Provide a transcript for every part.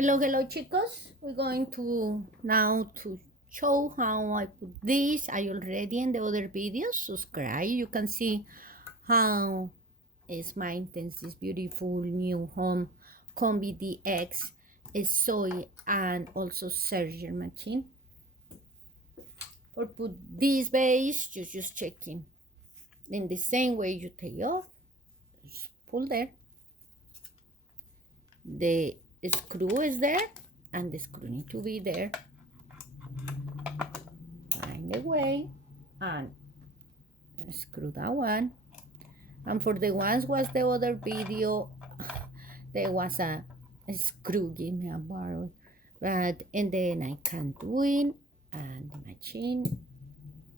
Hello chicos. We're going to now to show how I put this. I already in the other videos. Subscribe. You can see how is my intense this beautiful new home combi DX is soy and also serger machine. For put this base, you just checking. In the same way you take off, just pull there. The screw is there and the screw need to be there. Find the way and screw that one. And for the ones was the other video, there was a screw, give me a barrel, but and then I can do it and the machine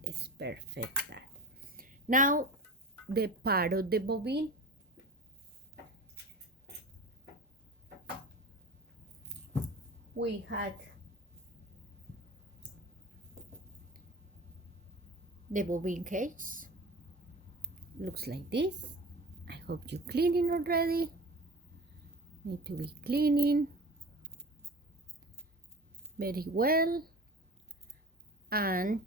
is perfect. That now the part of the bobbin, we had the bobbin case, looks like this. I hope you cleaning already. Need to be cleaning very well. And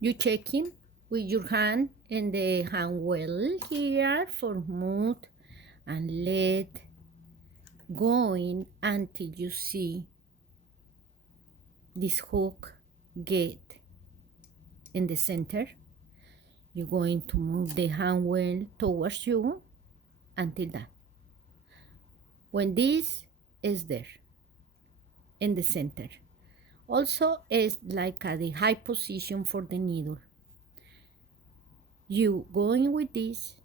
you checking with your hand in the hand well here for move and let going until you see this hook get in the center. You're going to move the hand well towards you until that. When this is there in the center, also is like at the high position for the needle. You going with this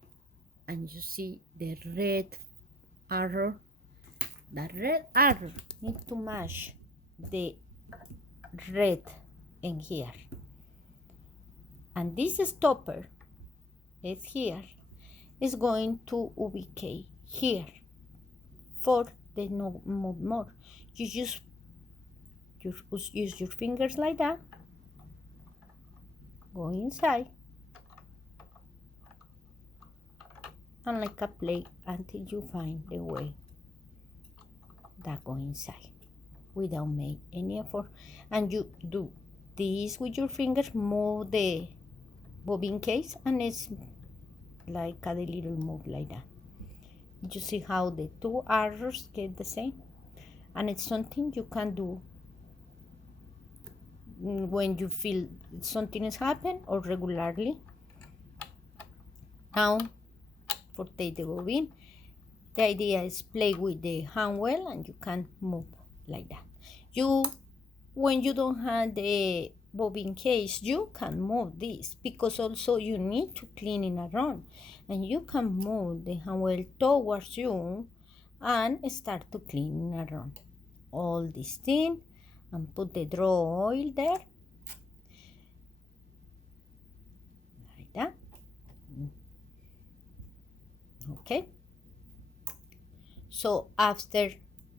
and you see the red arrow. The red arrow needs to match the red in here. And this stopper is here. Is going to ubicate here for the no move more. You just use your fingers like that. Go inside. And like a plate until you find the way that go inside without make any effort. And you do this with your fingers, move the bobbin case, and it's like a little move like that. You see how the two arrows get the same, and it's something you can do when you feel something is happening or regularly. Now for take the bobbin, the idea is play with the hand well and you can move like that. When you don't have the bobbin case, you can move this because also you need to clean it around, and you can move the hand well towards you and start to clean around all this thing and put the draw oil there like that. Okay, so after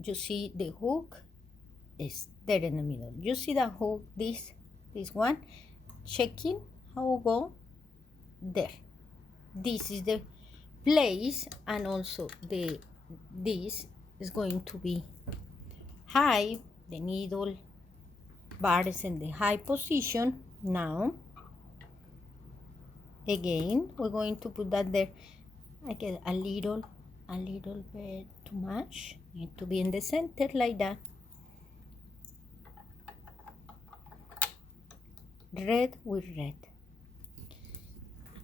you see the hook is there in the middle, you see the hook, this one, checking how go there. This is the place, and also this is going to be high. The needle bar is in the high position. Now again we're going to put that there. I get a little bit too much. Need to be in the center like that. Red with red.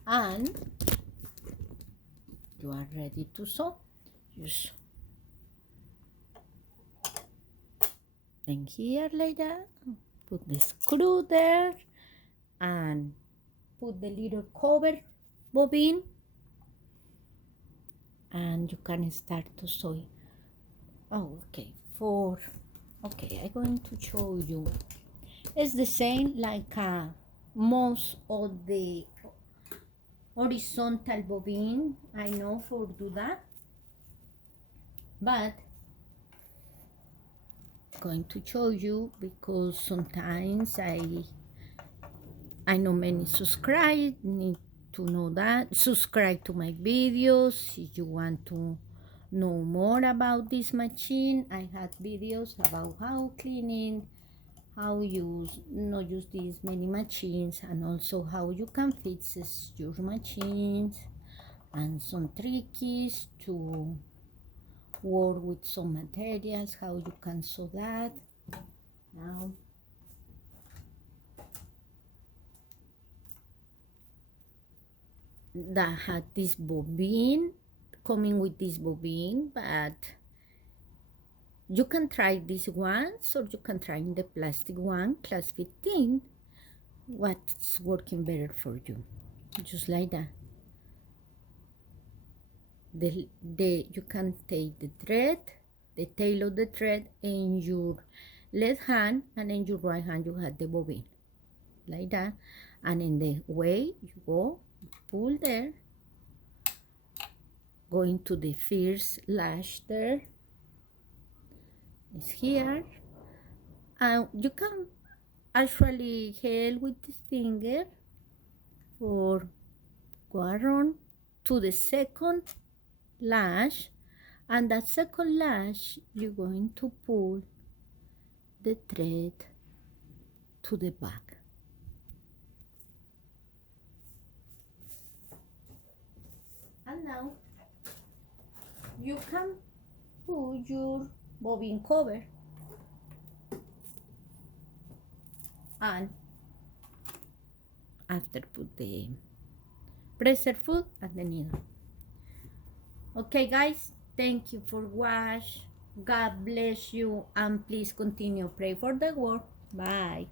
And you are ready to sew. Just in here like that. Put the screw there and put the little cover bobbin, and you can start to sew. Oh, okay. I'm going to show you. It's the same like most of the horizontal bobbin. I know for do that, but going to show you because sometimes I know many subscribe need to know that subscribe to my videos if you want to know more about this machine. I had videos about how cleaning, how use not use these many machines, and also how you can fix your machines and some tricks to work with some materials, how you can sew that. Now that had this bobbin, coming with this bobbin, but you can try this one, or you can try the plastic one, class 15. What's working better for you? Just like that. You can take the thread, the tail of the thread in your left hand, and in your right hand you have the bobbin, like that. And in the way you go, pull there, going to the first lash there, is here, and you can actually hold with the finger or go around to the second lash, and that second lash you're going to pull the thread to the back. And now you can put your bobbin cover and after put the presser foot and the needle. Okay guys, thank you for watch. God bless you, and please continue pray for the world. Bye.